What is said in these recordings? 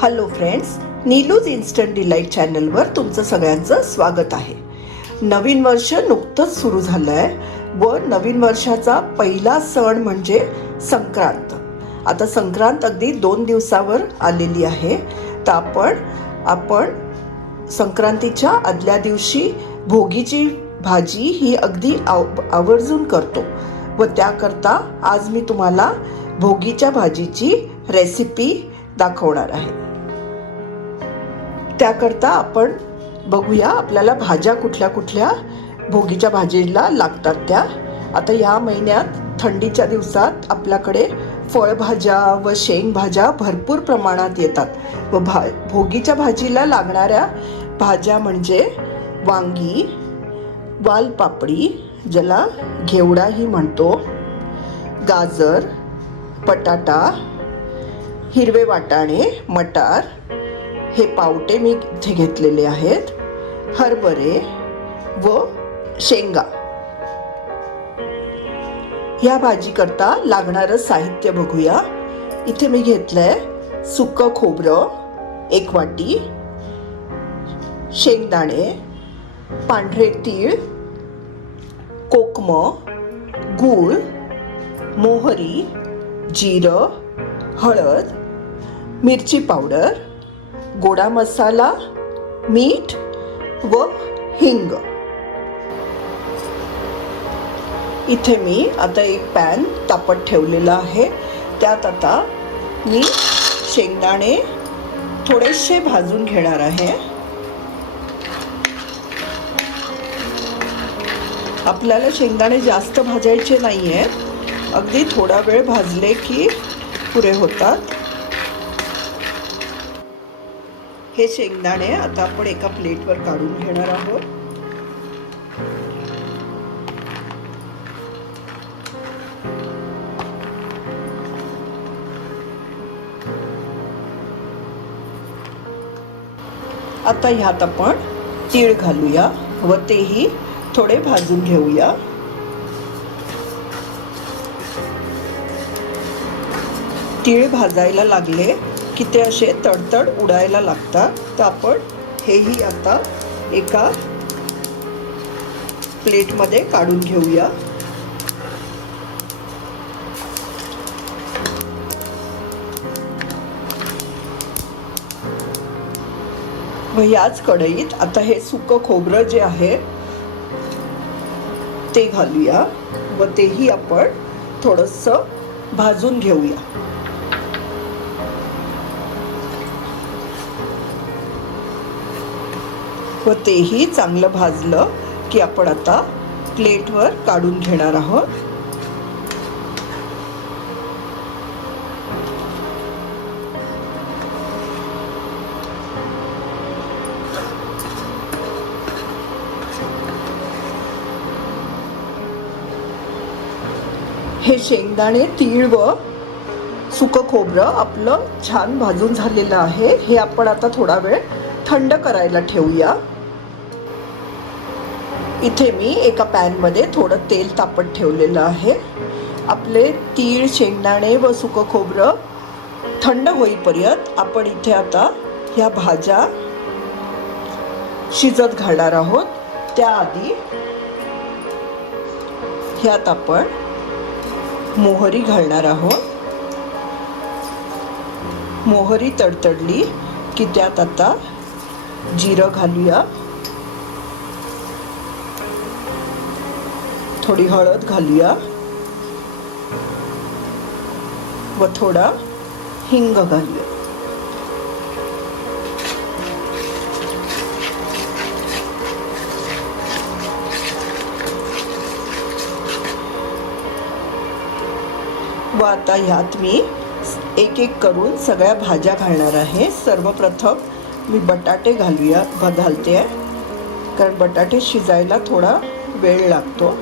Hello friends Neelu's instant delight चॅनलवर तुमचं सगळ्यांचं स्वागत आहे. नवीन वर्ष नुकतंच सुरू झालं आहे व नवीन वर्षाचा पहिला सण म्हणजे संक्रांत. आता संक्रांत अगदी दोन दिवसावर आलेली आहे. तर आपण आपण संक्रांतीच्या आदल्या दिवशी भोगीची भाजी ही अगदी आव आवर्जून करतो. व त्याकरता आज मी तुम्हाला भोगीच्या भाजीची रेसिपी दाखवणार आहे. त्याकरता आपण बघूया आपल्याला भाज्या कुठल्या कुठल्या भोगीच्या भाजीला लागतात त्या. आता या महिन्यात थंडीच्या दिवसात आपल्याकडे फळभाज्या व शेंगभाज्या भरपूर प्रमाणात येतात. व भा भोगीच्या भाजीला लागणाऱ्या भाज्या म्हणजे वांगी वालपापडी ज्याला घेवडाही म्हणतो गाजर बटाटा हिरवे वाटाणे मटार हे पावटे मी इथे घेतलेले आहेत. हरभरे व शेंगा. या भाजी करता लागणारं साहित्य बघूया. इथे मी घेतलंय सुक खोबरं एक वाटी शेंगदाणे पांढरे तीळ कोकम गूळ मोहरी जिरं हळद मिरची पावडर गोडा मसाला मीठ व हिंग. इथे मी आता एक पॅन तापत ठेवलेला आहे. त्यात आता मी शेंगदाणे थोडेसे भाजून घेणार आहे. आपल्याला शेंगदाणे जास्त भाजायचे नाही आहेत अगदी थोडा वेळ भाजले की पुरे होतात. हे शेंगदाणे आता आपण एका प्लेटवर काढून घेणार आहोत. आता ह्यात आपण तीळ घालूया व तेही थोडे भाजून घेऊया. तीळ भाजायला लागले की ते असे तडतड उडायला लागतात तर आपण हेही आता एका प्लेटमध्ये काढून घेऊया. व याच कढईत आता हे सुकं खोबरं जे आहे ते घालूया. व तेही आपण थोडंसं भाजून घेऊया. व तेही चांगलं भाजलं की आपण आता प्लेटवर काढून घेणार आहोत. हे शेंगदाणे तीळ व सुकं खोबरं आपलं छान भाजून झालेलं आहे. हे आपण आता थोडा वेळ थंड करायला ठेवूया. इथे मी एका पॅनमध्ये थोडं तेल तापत ठेवलेलं आहे. आपले तीळ शेंगदाणे व सुकं खोबरं थंड होईपर्यंत आपण इथे आता ह्या भाज्या शिजत घालणार आहोत. त्याआधी ह्यात आपण मोहरी घालणार आहोत. मोहरी तडतडली की त्यात आता जिरं घालूया. थोडी हळद घालूया. व थोडा हिंग घालूया. व आता ह्यात मी एक एक करून सगळ्या भाज्या घालणार आहे. सर्वप्रथम मी बटाटे घालूया घालते. आहे कारण बटाटे शिजायला थोडा वेळ लागतो.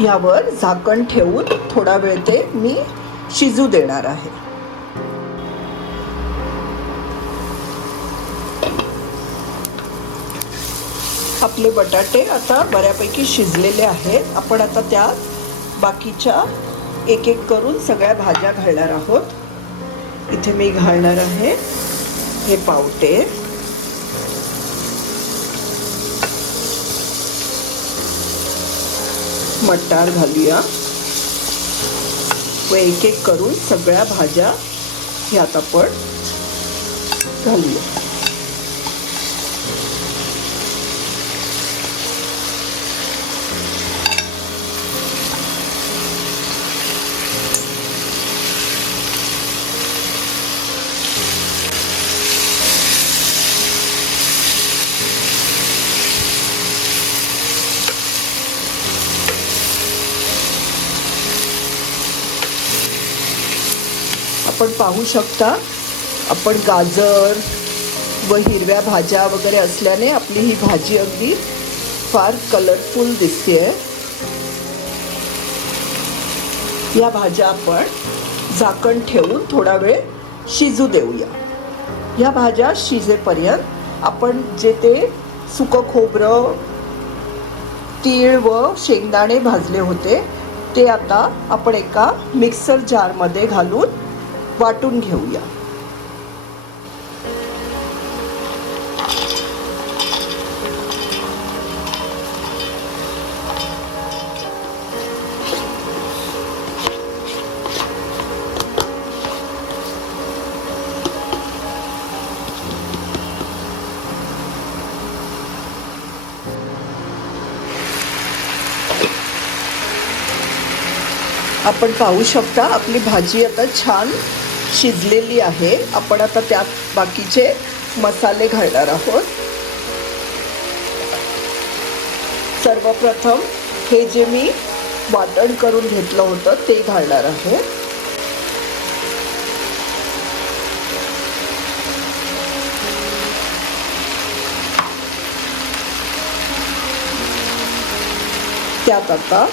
यावर झाकण ठेवून थोडा वेळ ते मी शिजू देणार आहे. आपले बटाटे आता बऱ्यापैकी शिजलेले आहेत. आपण आता त्यात बाकीच्या एक एक करून सगळ्या भाज्या घालणार आहोत. इथे मी घालणार आहे हे पावटे. मटार घालूया. व एक एक करून सगळ्या भाज्या ह्यात आपण घालूया. आपण पाहू शकता. आपण गाजर व हिरव्या भाज्या वगैरे असल्याने आपली ही भाजी अगदी फार कलरफुल दिसते या भाज्या आपण झाकण ठेवून थोडा वेळ शिजू देऊया. या भाज्या शिजेपर्यंत आपण जे ते सुकं खोबरं तीळ व शेंगदाणे भाजले होते ते आता आपण एका मिक्सर जारमध्ये घालून वाटून घेऊया. आपण पाहू शकता आपली भाजी आता छान शिजलेली आहे. आपण आता त्यात बाकीचे मसाले घालणार आहोत. सर्वप्रथम हे जे मी वाटण करून घेतलं होतं ते घालणार आहे. त्यात आता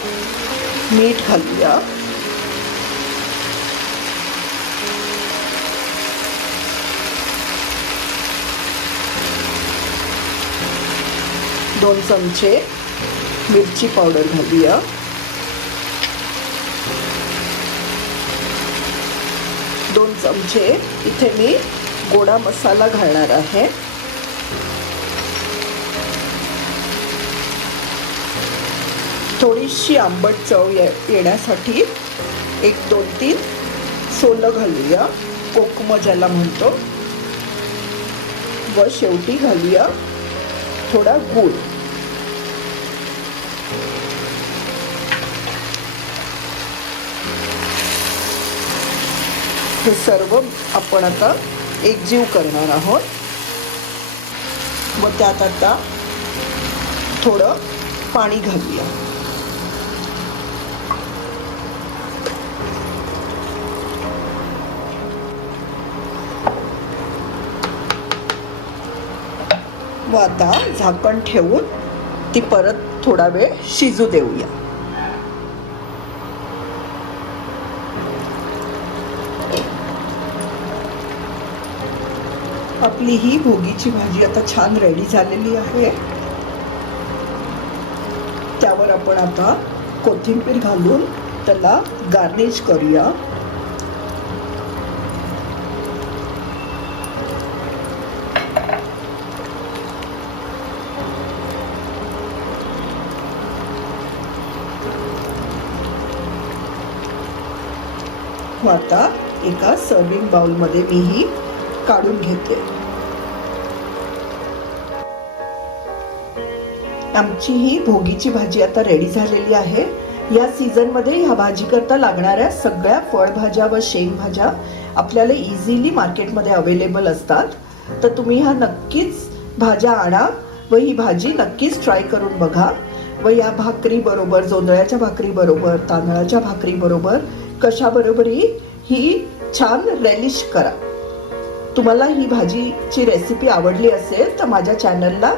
मीठ घालूया. दोन चमचे मिरची पावडर घालूया. दोन चमचे इथे मी गोडा मसाला घालणार आहे. थोडीशी आंबट चव ये येण्यासाठी एक दोन तीन सोलं घालूया. कोकम ज्याला म्हणतो. व शेवटी घालूया थोडा गूळ. हे सर्व आपण आता एकजीव करणार आहोत. व त्यात आता थोडं पाणी घालूया. व आता झाकण ठेवून ती परत थोडा वेळ शिजू देऊया. आपली ही भोगीची भाजी आता छान रेडी झालेली आहे. त्यावर आपण आता कोथिंबीर घालून त्याला गार्निश करूया. आता एका सर्विंग बाउलमध्ये मी ही काढून घेते. आमची ही भोगीची भाजी आता रेडी झालेली आहे. या सीझनमध्ये ह्या भाजी करता लागणाऱ्या सगळ्या फळभाज्या व शेंगभाज्या आपल्याला इझिली मार्केटमध्ये अवेलेबल असतात. तर तुम्ही ह्या नक्कीच भाज्या आणा व ही भाजी नक्कीच ट्राय करून बघा. व या भाकरीबरोबर जोंधळ्याच्या भाकरीबरोबर तांदळाच्या भाकरीबरोबर कशाबरोबरही ही छान रेलिश करा. तुम्हाला ही भाजीची रेसिपी आवडली असेल तर माझ्या चॅनलला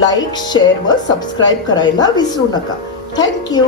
लाईक शेअर व सबस्क्राईब करायला विसरू नका. थँक्यू